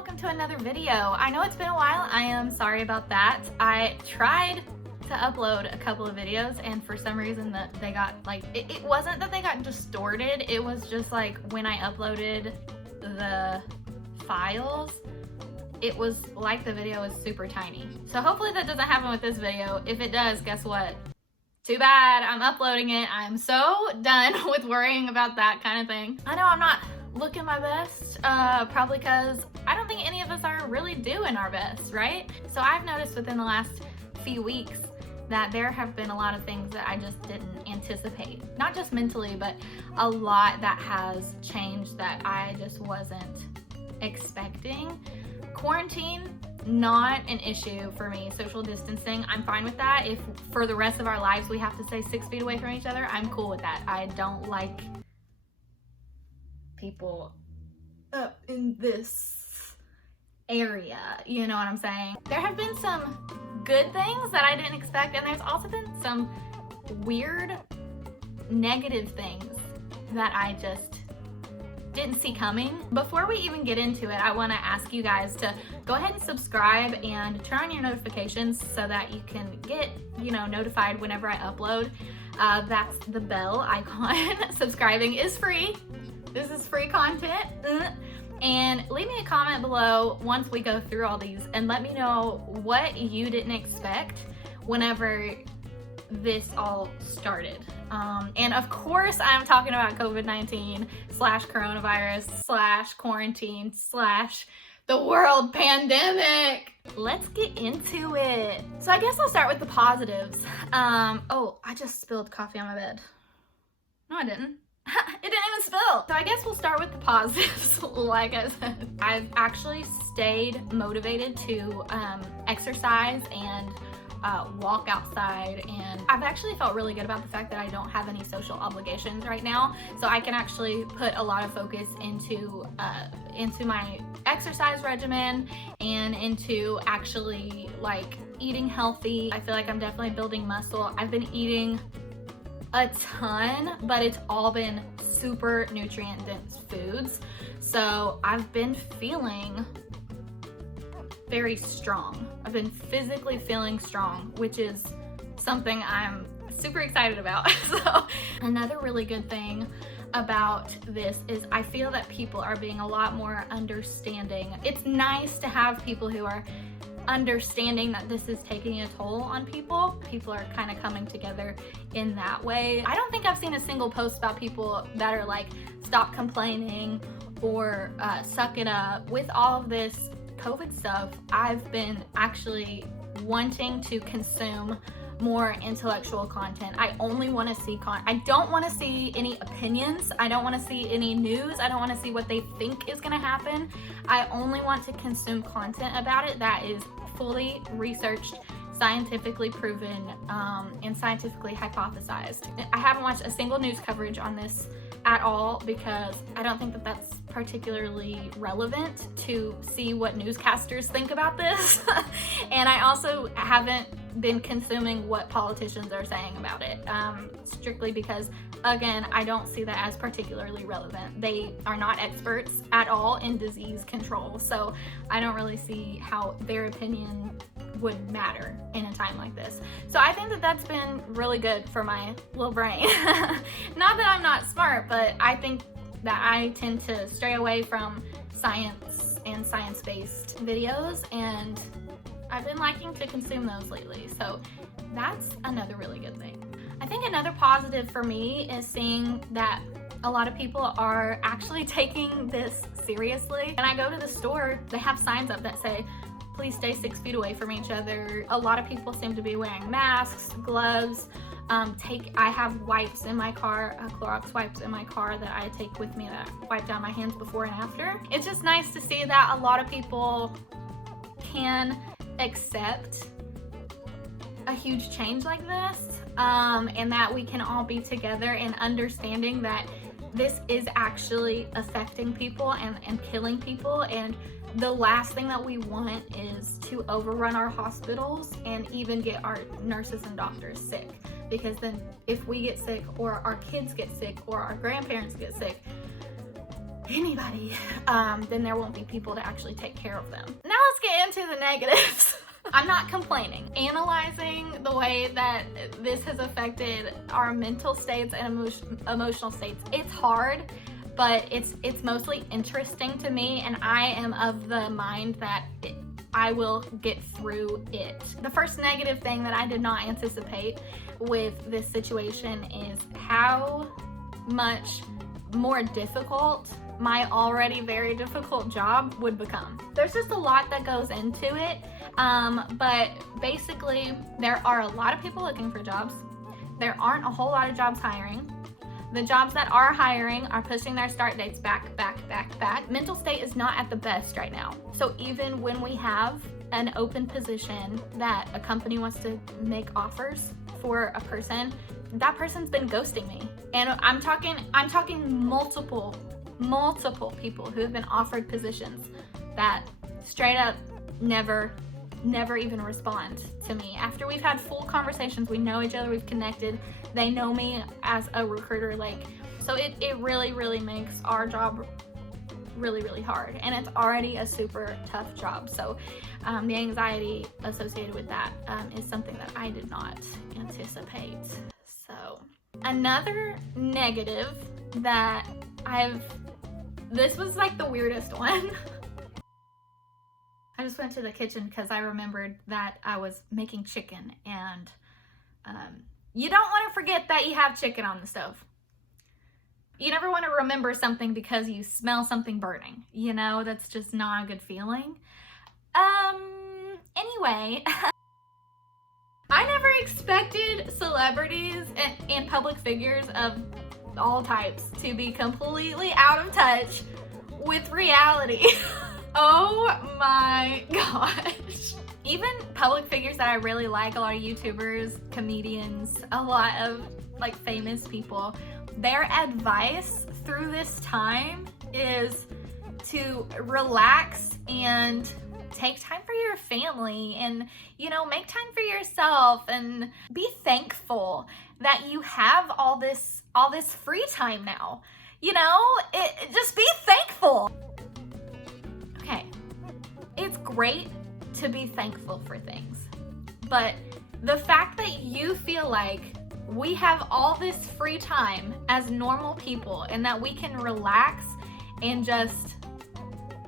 welcome to another video. I know it's been a while. I am sorry about that. I tried to upload a couple of videos and for some reason that they got like, it wasn't that they got distorted. It was just like when I uploaded the files, it was like the video was super tiny. So hopefully that doesn't happen with this video. If it does, guess what? Too bad. I'm uploading it. I'm so done with worrying about that kind of thing. I know I'm not looking my best, probably because I don't think any of us are really doing our best, right? So I've noticed within the last few weeks that there have been a lot of things that I just didn't anticipate. Not just mentally, but a lot that has changed that I just wasn't expecting. Quarantine, not an issue for me. Social distancing, I'm fine with that. If for the rest of our lives we have to stay 6 feet away from each other, I'm cool with that. I don't like people up in this area, you know what I'm saying? There have been some good things that I didn't expect, and there's also been some weird negative things that I just didn't see coming. Before we even get into it, I want to ask you guys to go ahead and subscribe and turn on your notifications so that you can get, notified whenever I upload. That's the bell icon. Subscribing is free. This is free content. And leave me a comment below once we go through all these and let me know what you didn't expect whenever this all started. And of course I'm talking about COVID-19 / coronavirus / quarantine / the world pandemic. Let's get into it. So I guess I'll start with the positives. Oh, I just spilled coffee on my bed. No, I didn't. It didn't even spill. So I guess we'll start with the positives. Like I said, I've actually stayed motivated to exercise and walk outside, and I've actually felt really good about the fact that I don't have any social obligations right now, so I can actually put a lot of focus into my exercise regimen and into actually like eating healthy. I feel like I'm definitely building muscle. I've been eating a ton, but it's all been super nutrient dense foods, so I've been feeling very strong. I've been physically feeling strong, which is something I'm super excited about. So another really good thing about this is I feel that people are being a lot more understanding. It's nice to have people who are understanding that this is taking a toll on people. People are kind of coming together in that way. I don't think I've seen a single post about people that are like, stop complaining or suck it up. With all of this COVID stuff, I've been actually wanting to consume more intellectual content. I only want to see I don't want to see any opinions. I don't want to see any news. I don't want to see what they think is going to happen. I only want to consume content about it that is fully researched, scientifically proven, and scientifically hypothesized. I haven't watched a single news coverage on this at all because I don't think that that's particularly relevant to see what newscasters think about this. And I also haven't been consuming what politicians are saying about it, strictly because, again, I don't see that as particularly relevant. They are not experts at all in disease control, so I don't really see how their opinion would matter in a time like this. So I think that that's been really good for my little brain. Not that I'm not smart, but I think that I tend to stray away from science and science-based videos, and I've been liking to consume those lately. So that's another really good thing. I think another positive for me is seeing that a lot of people are actually taking this seriously. And I go to the store, they have signs up that say, please stay 6 feet away from each other. A lot of people seem to be wearing masks, gloves. I have wipes in my car, Clorox wipes in my car that I take with me that I wipe down my hands before and after. It's just nice to see that a lot of people can accept a huge change like this, and that we can all be together and understanding that this is actually affecting people and killing people, and the last thing that we want is to overrun our hospitals and even get our nurses and doctors sick, because then if we get sick or our kids get sick or our grandparents get sick, anybody, then there won't be people to actually take care of them. Now let's get into the negatives. I'm not complaining. Analyzing the way that this has affected our mental states and emotional states, it's hard, but it's mostly interesting to me, and I am of the mind that I will get through it. The first negative thing that I did not anticipate with this situation is how much more difficult my already very difficult job would become. There's just a lot that goes into it, but basically there are a lot of people looking for jobs. There aren't a whole lot of jobs hiring. The jobs that are hiring are pushing their start dates back. Mental state is not at the best right now. So even when we have an open position that a company wants to make offers for a person, that person's been ghosting me. And I'm talking multiple people who have been offered positions that straight up never even respond to me. After we've had full conversations, we know each other, we've connected, they know me as a recruiter, so it really makes our job really hard, and it's already a super tough job. So the anxiety associated with that is something that I did not anticipate. So another negative that this was like the weirdest one. I just went to the kitchen because I remembered that I was making chicken, and you don't want to forget that you have chicken on the stove. You never want to remember something because you smell something burning. That's just not a good feeling. Anyway, I never expected celebrities and public figures of all types to be completely out of touch with reality. Oh my gosh. Even public figures that I really like, a lot of YouTubers, comedians, a lot of famous people, their advice through this time is to relax and take time for your family, and make time for yourself, and be thankful that you have all this free time now. Just be thankful. Okay, it's great to be thankful for things, but the fact that you feel like we have all this free time as normal people, and that we can relax and just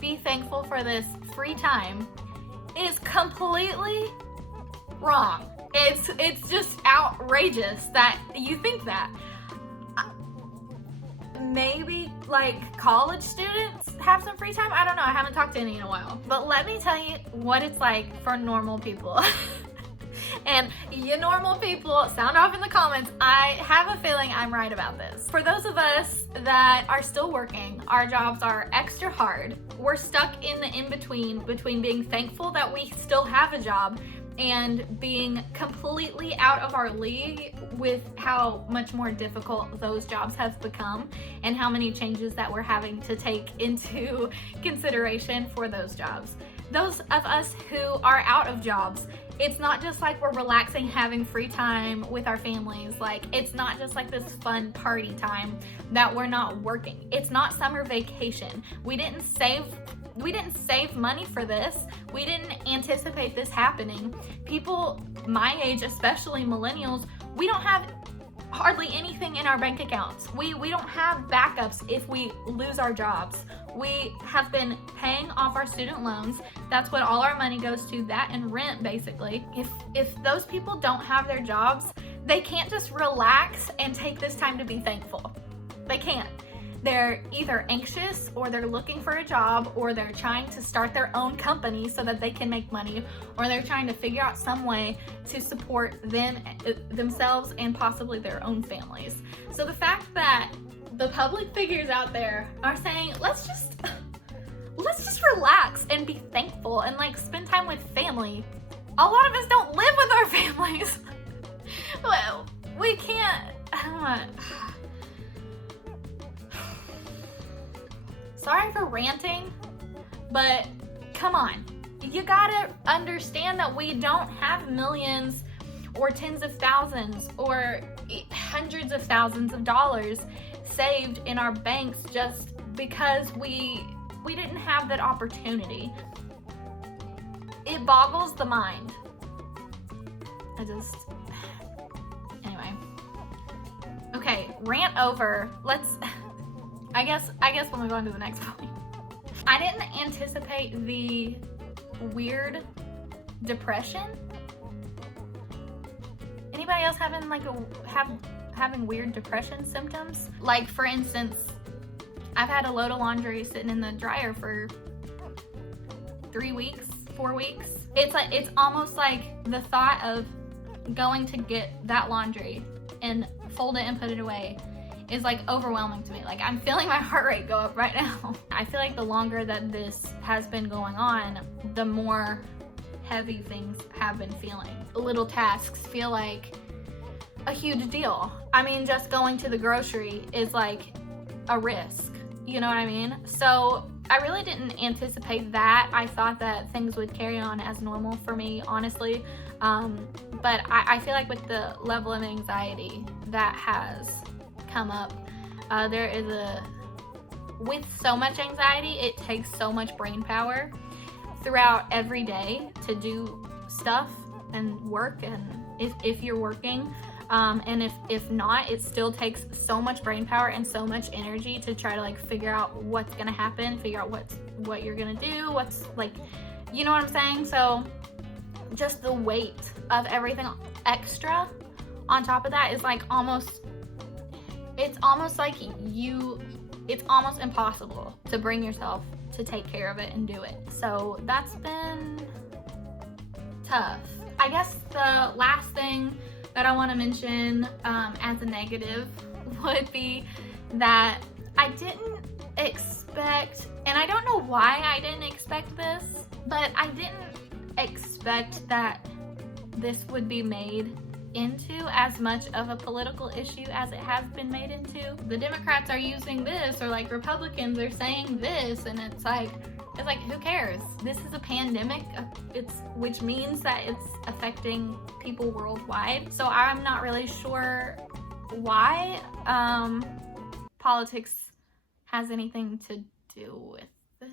be thankful for this free time, is completely wrong. It's just outrageous that you think that. Maybe college students have some free time. I don't know. I haven't talked to any in a while. But let me tell you what it's like for normal people. And you normal people, sound off in the comments. I have a feeling I'm right about this. For those of us that are still working, our jobs are extra hard. We're stuck in the in-between between being thankful that we still have a job and being completely out of our league with how much more difficult those jobs have become, and how many changes that we're having to take into consideration for those jobs. Those of us who are out of jobs, it's not just like we're relaxing, having free time with our families. It's not just like this fun party time that we're not working. It's not summer vacation. We didn't save money for this. We didn't anticipate this happening. People my age, especially millennials, we don't have hardly anything in our bank accounts. We don't have backups if we lose our jobs. We have been paying off our student loans. That's what all our money goes to, that and rent basically. If those people don't have their jobs, they can't just relax and take this time to be thankful. They can't. They're either anxious, or they're looking for a job, or they're trying to start their own company so that they can make money, or they're trying to figure out some way to support themselves and possibly their own families. So the fact that the public figures out there are saying, let's just relax and be thankful and spend time with family. A lot of us don't live with our families. Well, we can't. Sorry for ranting, but come on. You gotta understand that we don't have millions or tens of thousands or hundreds of thousands of dollars saved in our banks just because we didn't have that opportunity. It boggles the mind. Anyway. Okay, rant over. I guess we'll move on to the next point. I didn't anticipate the weird depression. Anybody else having having weird depression symptoms? Like, for instance, I've had a load of laundry sitting in the dryer for 3 weeks, 4 weeks. It's almost like the thought of going to get that laundry and fold it and put it away is like overwhelming to me. Like, I'm feeling my heart rate go up right now. I feel like the longer that this has been going on, the more heavy things have been feeling. Little tasks feel like a huge deal. I mean, just going to the grocery is like a risk, you know what I mean? So I really didn't anticipate that. I thought that things would carry on as normal for me, honestly. But I feel like with the level of anxiety that has come up, with so much anxiety, it takes so much brain power throughout every day to do stuff and work, and if you're working, and if not, it still takes so much brain power and so much energy to try to like figure out what's gonna happen, figure out what you're gonna do, what's like, you know what I'm saying? So just the weight of everything extra on top of that is like it's almost impossible to bring yourself to take care of it and do it. So that's been tough. I guess the last thing that I want to mention as a negative would be that I didn't expect, and I don't know why I didn't expect this, but I didn't expect that this would be made into as much of a political issue as it has been made into. The Democrats are using this, or like Republicans are saying this, and it's like who cares? This is a pandemic, which means that it's affecting people worldwide. So I'm not really sure why politics has anything to do with it.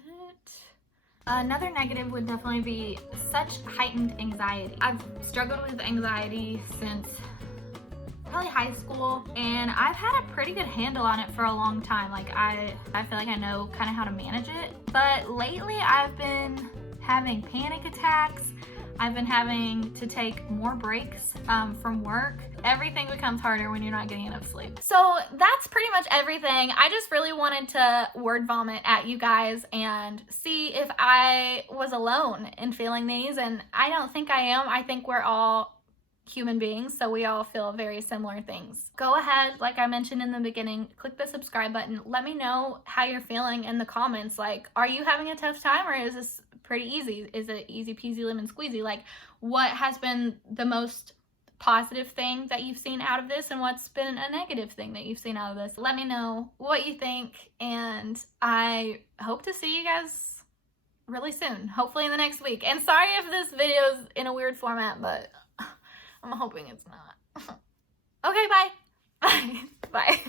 Another negative would definitely be such heightened anxiety. I've struggled with anxiety since probably high school, and I've had a pretty good handle on it for a long time. Like, I feel like I know kind of how to manage it. But lately I've been having panic attacks. I've been having to take more breaks from work. Everything becomes harder when you're not getting enough sleep. So that's pretty much everything. I just really wanted to word vomit at you guys and see if I was alone in feeling these, and I don't think I am. I think we're all human beings, so we all feel very similar things. Go ahead, like I mentioned in the beginning, click the subscribe button. Let me know how you're feeling in the comments. Like, are you having a tough time, or is this pretty easy? Is it easy peasy lemon squeezy? Like, what has been the most positive thing that you've seen out of this, and what's been a negative thing that you've seen out of this? Let me know what you think, and I hope to see you guys really soon, hopefully in the next week. And sorry if this video is in a weird format, but I'm hoping it's not. Okay, bye. Bye. Bye.